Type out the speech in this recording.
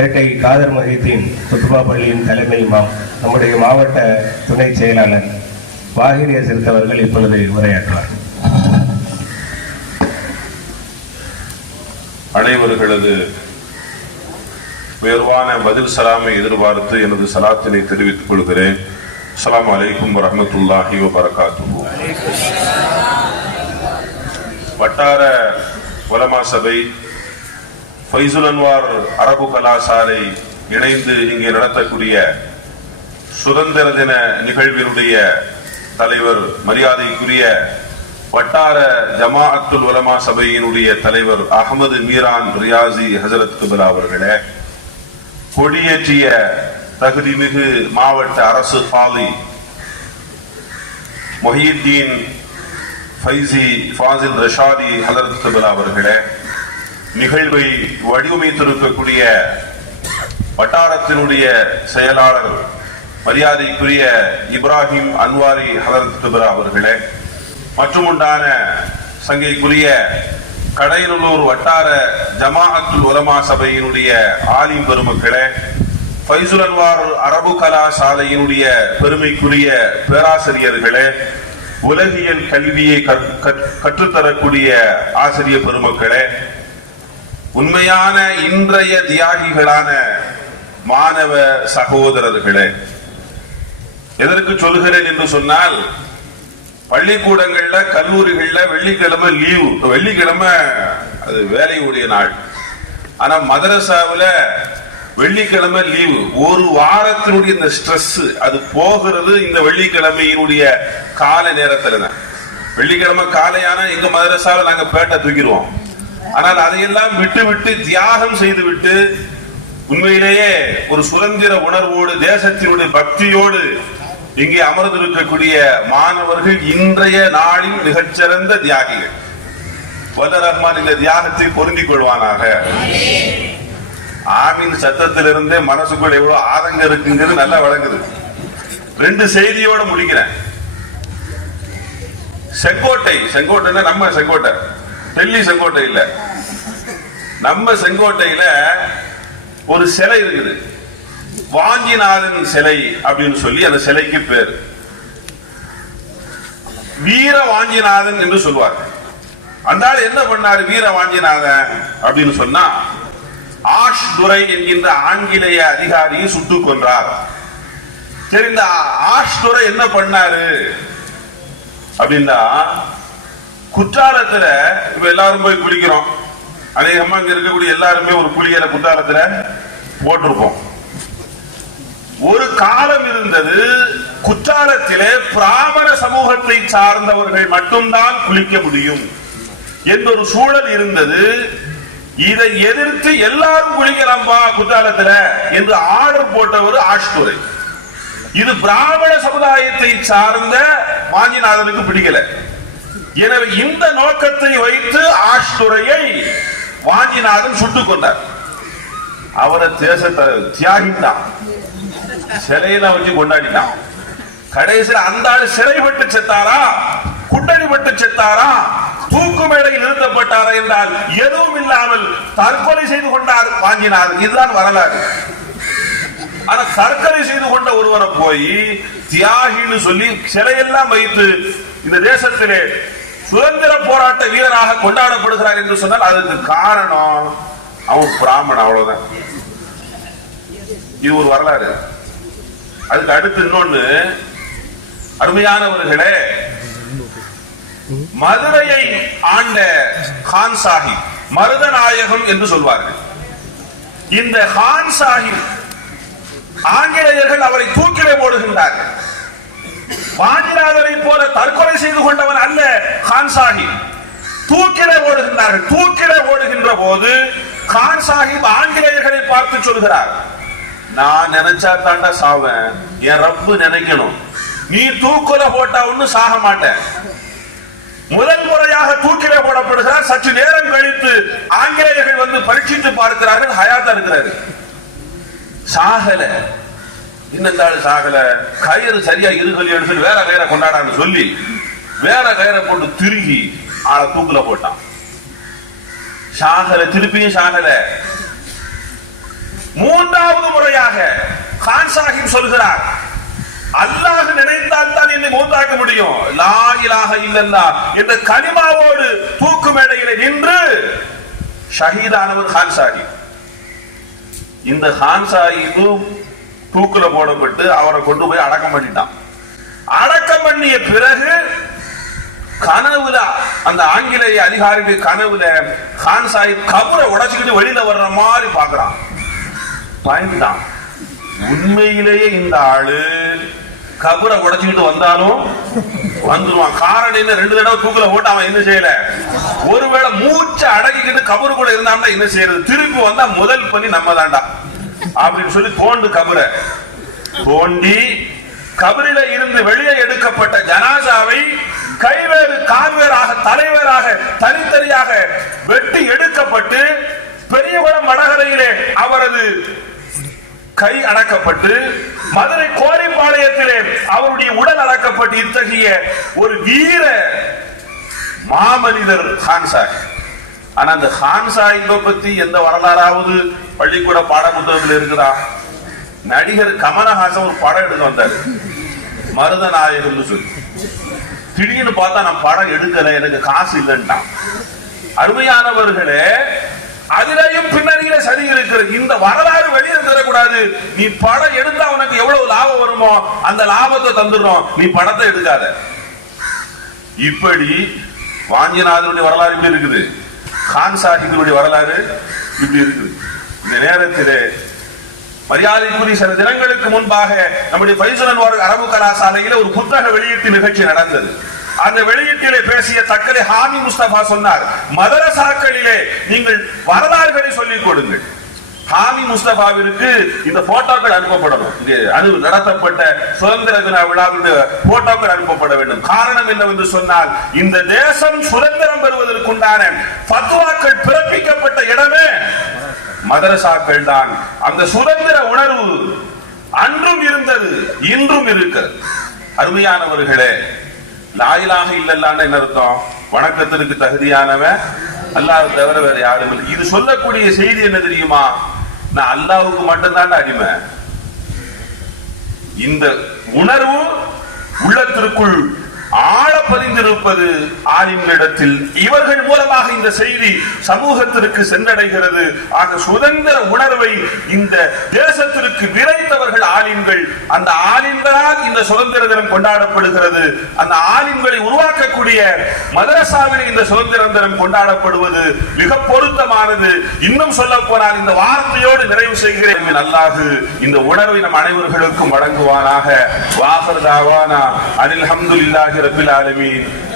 பேட்டை காதர் மஹிதீன் குத்துபா பள்ளியின் தலைமை இமாம் நம்முடைய மாவட்ட துணை செயலாளர் வாகினி அசிரத் அவர்கள் இப்பொழுது உரையாற்றுவார். அனைவர்களது உயர்வான பதில் சலாமை எதிர்பார்த்து எனது சலாத்தினை தெரிவித்துக் கொள்கிறேன். அஸ்ஸலாமு அலைக்கும் வரஹ்மத்துல்லாஹி வபரகாத்துஹு. வட்டார உலமா சபை ஃபைசுல் அன்வார் அரபு கலாசாலை இணைந்து இங்கே நடத்தக்கூடிய சுதந்திர தின நிகழ்வினுடைய தலைவர் மரியாதைக்குரிய வட்டார ஜமாஅத்துல் உலமா சபையினுடைய தலைவர் அகமது மீரான் ரியாசி ஹசரத் குபலா அவர்களே கொடியேற்றிய தகுதிமிகு மாவட்ட அரசு பாலி மொஹியுத்தீன் ஃபைசி ஃபாசில் ரஷாதி ஹசரத் குபலா அவர்களே நிகழ்வை வடிவமைத்திருக்கக்கூடிய வட்டாரத்தினுடைய செயலாளர் மரியாதைக்குரிய இப்ராஹிம் அன்வாரி ஹலரத் குபரா அவர்களே மற்றும் உண்டான சங்கைக்குரிய கடையநல்லூர் வட்டார ஜமாஅத்துல் உலமா சபையினுடைய ஆலிம் பெருமக்களே ஃபைசுல் அன்வார் அரபு கலா சாலையினுடைய பெருமைக்குரிய பேராசிரியர்களே உலகியல் கல்வியை கற்- கற்றுத்தரக்கூடிய ஆசிரியர் பெருமக்களே உண்மையான இன்றைய தியாகிகளான மாணவ சகோதரர்களே எதற்கு சொல்கிறேன் என்று சொன்னால் பள்ளிக்கூடங்கள்ல கல்லூரிகள்ல வெள்ளிக்கிழமை லீவு வெள்ளிக்கிழமை அது வேலையுடைய நாள். ஆனா மதரசாவுல வெள்ளிக்கிழமை லீவு ஒரு வாரத்தினுடைய இந்த ஸ்ட்ரெஸ் அது போகிறது இந்த வெள்ளிக்கிழமையினுடைய கால நேரத்துல தான். வெள்ளிக்கிழமை காலையான எங்க மதரசாவில் நாங்க பேட்டை தூக்கிடுவோம். ஆனால் அதையெல்லாம் விட்டு விட்டு தியாகம் செய்துவிட்டு உண்மையிலேயே ஒரு சுதந்திர உணர்வோடு தேசத்தினுடைய பக்தியோடு இங்கே அமர்ந்திருக்கக்கூடிய மாணவர்கள் இன்றைய நாளின் மிகச்சிறந்த தியாகிகள். வத ரஹ்மான் இந்த தியாகத்தை பொருந்திக் கொள்வானாக. ஆமின் சத்தத்திலிருந்தே மனசுக்குள்ள எவ்வளவு ஆதங்கம் இருக்குங்கிறது நல்லா வழங்குது ரெண்டு செய்தியோட முடிக்கிறேன். செங்கோட்டை செங்கோட்டைன்னா நம்ம செங்கோட்டை. டெல்லி செங்கோட்டை இல்ல நம்ம செங்கோட்டையில ஒரு சிலை இருக்குது. வாஞ்சிநாதன் சிலை அப்படின்னு சொல்லி அந்த சிலைக்கு பேர். வீர வாஞ்சிநாதன் என்று சொல்வார் அந்த ஆள் என்ன பண்ணாரு? வீர வாஞ்சிநாதன் அப்படின்னு சொன்னா ஆஷ் துரை என்கின்ற ஆங்கிலேய அதிகாரியை சுட்டு கொன்றார். சரி இந்த ஆஷ் துரை என்ன பண்ணாரு? அப்படின்னா குற்றாலத்துல இப்ப எல்லாரும் போய் குளிக்கிறோம். அநேகமா இங்க இருக்கக்கூடிய எல்லாருமே ஒரு குளியல குற்றாலத்துல போட்டிருப்போம். ஒரு காலம் இருந்தது குற்றாலத்திலே பிராமண சமூகத்தை சார்ந்தவர்கள் மட்டும்தான் குளிக்க முடியும் என்ற ஒரு சூழல் இருந்தது. இதை எதிர்த்து எல்லாரும் குளிக்கலாம்பா குற்றாலத்துல என்று ஆர்டர் போட்டவர் ஆஷ்துரை இது பிராமண சமுதாயத்தை சார்ந்த வாஞ்சிநாதனுக்கு பிடிக்கல. எனவே இந்த நோக்கத்தை வைத்து ஆஷ்துரையை வாஞ்சிநாதன் சுட்டுக் கொண்டார். அவரை தேச தியாகிட்டான் சிலையில வச்சு கொண்டாடிட்டான் கடைசியில் அந்த ஆள் சிறைப்பட்டு செத்தாரா? குண்டடிப்பட்டு செத்தாரா? தூக்கு மேடையில் நிறுத்தப்பட்டாரா என்றால் எதுவும் இல்லாமல் தற்கொலை செய்து கொண்டார் வாங்கினார் இதுதான் வரலாறு. ஆனா தற்கொலை செய்து கொண்ட ஒருவரை போய் தியாகின்னு சொல்லி சிலையெல்லாம் வைத்து இந்த தேசத்திலே சுதந்திர போராட்ட வீரராக கொண்டாடப்படுகிறார் என்று சொன்னால் அதுக்கு காரணம் அவன் பிராமணன் அவ்வளவுதான். இது ஒரு வரலாறு. அதுக்கு அடுத்து இன்னொன்னு அருமையானவர்களே மதுரையை ஆண்ட கான் சாஹிப் மருதநாயகம் என்று சொல்வார்கள். இந்த கான் சாஹிப் ஆங்கிலேயர்கள் அவரை தூக்கிலே போடு போல தற்கொலை செய்து கொண்டவன் அல்ல கான் சாஹிப். தூக்கிலே ஓடுகின்றார்கள். தூக்கில ஓடுகின்ற போது கான் சாஹிப் ஆங்கிலேயர்களை பார்த்து சொல்கிறார் நான் நினைச்சா தாண்டா சாவேன். என் ரப்பு நினைக்கணும். நீ தூக்குல போட்டா ஒண்ணும் சாக மாட்டேன். முதல் முறையாக தூக்கில போடப்படுகிறார். சற்று நேரம் கழித்து ஆங்கிலேயர்கள் வந்து பரீட்சித்து பார்க்கிறார்கள் ஹயாத்தா இருக்கிறாரு சாகல. இன்னந்தாள் சாகல கயிறு சரியா இருகலி எடுத்து வேற கயிறை கொண்டாடான்னு சொல்லி வேற கயிறை போட்டு திருகி ஆளை தூக்குல போட்டான். சாகல திருப்பியும் சாகல. முறையாக கான் சாஹிப் சொல்கிறார் அல்லாஹ் நினைத்தால் தான் என்னை மூத்தாக்க முடியும். லாயிலாக இல்லல்லா என்ற கனிமாவோடு தூக்கு மேடையில நின்று ஷஹீதானவர் கான் சாஹிப். இந்த கான் சாஹிபும் தூக்குல போடப்பட்டு அவரை கொண்டு போய் அடக்கம் பண்ணிட்டான். அடக்கம் பண்ணிய பிறகு கனவுல அந்த ஆங்கிலேய அதிகாரிக்கு கனவுல கான் சாஹிப் கபரை உடைச்சுக்கிட்டு வெளியில வர்ற மாதிரி பாக்குறான் பயந்துட்டான். உண்மையிலேயே இந்த ஆளு கபரை உடைச்சுக்கிட்டு வந்தாலும் வந்துருவான். காரணம் என்ன? ரெண்டு தடவை தூக்குல போட்டு அவன் என்ன செய்யல? ஒருவேளை மூச்சை அடக்கிக்கிட்டு கபரு கூட இருந்தான்னா என்ன செய்யறது? திருப்பி வந்தா முதல் பண்ணி நம்ம தாண்டா அப்படின்னு சொல்லி தோண்டு கபரை. தோண்டி கபரில இருந்து வெளியே எடுக்கப்பட்ட ஜனாசாவை கைவேறு கால்வேறாக தலைவராக தனித்தனியாக வெட்டி எடுக்கப்பட்டு பெரியகுளம் வடகரையிலே அவரது கை அடக்கப்பட்டு மதுரை கோரிப்பாளையத்திலே அவருடைய உடல் அடக்கப்பட்டு இத்தகைய ஒரு வீர மாமனிதர் கான் ஆனா அந்த கான் பத்தி எந்த வரலாறாவது பள்ளிக்கூட பாட புத்தகத்தில் இருக்குதா நடிகர் கமலஹாசன் ஒரு படம் எடுக்க வந்தாரு. மருதநாயகம்னு சொல்லி. திடீர்னு பார்த்தா நான் படம் எடுக்கல எனக்கு காசு இல்லைன்ட்டான். அருமையானவர்களே அதிலேயும் பின்னணியில சரி இருக்கிறது இந்த வரலாறு வெளியே தரக்கூடாது நீ படம் எடுத்தா உனக்கு எவ்வளவு லாபம் வருமோ அந்த லாபத்தை தந்துடும் நீ படத்தை எடுக்காத. இப்படி வாஞ்சிநாதனுடைய வரலாறு இப்படி இருக்குது. கான் சாஹிபினுடைய வரலாறு இப்படி இருக்குது. இந்த நேரத்திலே மரியாதைக்குரிய சில தினங்களுக்கு முன்பாக நம்முடைய பைசுலன் அரபு கலாசாலையில ஒரு புத்தக வெளியீட்டு நிகழ்ச்சி நடந்தது. அந்த வெளியீட்டிலே பேசிய தக்கலை ஹாமி முஸ்தபா சொன்னார் மதரசாக்களிலே நீங்கள் வரலாறுகளை சொல்லிக் கொடுங்கள். ஹாமி முஸ்தபாவிற்கு இந்த போட்டோக்கள் அனுப்பப்படணும். இங்கே அனு நடத்தப்பட்ட சுதந்திர தின விழாவுடைய போட்டோக்கள் அனுப்பப்பட வேண்டும். காரணம் என்னவென்று சொன்னால் இந்த தேசம் சுதந்திரம் பெறுவதற்குண்டான பத்வாக்கள் பிறப்பிக்கப்பட்ட இடமே மதரசாக்கள் தான் அந்த சுதந்திர உணர்வு அன்றும் இருந்தது இன்றும் இருக்கிறது. அருமையானவர்களே லாயிலாக இல்லல்லான்னு என்ன அர்த்தம்? வணக்கத்திற்கு தகுதியானவன் அல்லாஹ் தவிர வேற யாரும் இல்லை. இது சொல்லக்கூடிய செய்தி என்ன தெரியுமா? நான் அல்லாவுக்கு மட்டும்தான் அடிமை. இந்த உணர்வு உள்ளத்திற்குள் ஆழ பதிந்திருப்பது ஆலிம்களிடத்தில் இவர்கள் மூலமாக இந்த செய்தி சமூகத்திற்கு சென்றடைகிறது. ஆக சுதந்திர உணர்வை இந்த தேசத்திற்கு விரைத்தவர்கள் ஆலிம்கள். அந்த ஆலிம்களால் இந்த சுதந்திர தினம் கொண்டாடப்படுகிறது. அந்த ஆலிம்களை உருவாக்கக்கூடிய மதரசாவில் இந்த சுதந்திர தினம் கொண்டாடப்படுவது மிக பொருத்தமானது. இன்னும் சொல்ல போனால் இந்த வார்த்தையோடு நிறைவு செய்கிறேன். அல்லாஹு இந்த உணர்வை நம் அனைவர்களுக்கும் வழங்குவானாக. வாஹர் தாவானா. அனில் அஹமதுல்லாஹி ரபில் ஆலமீன்.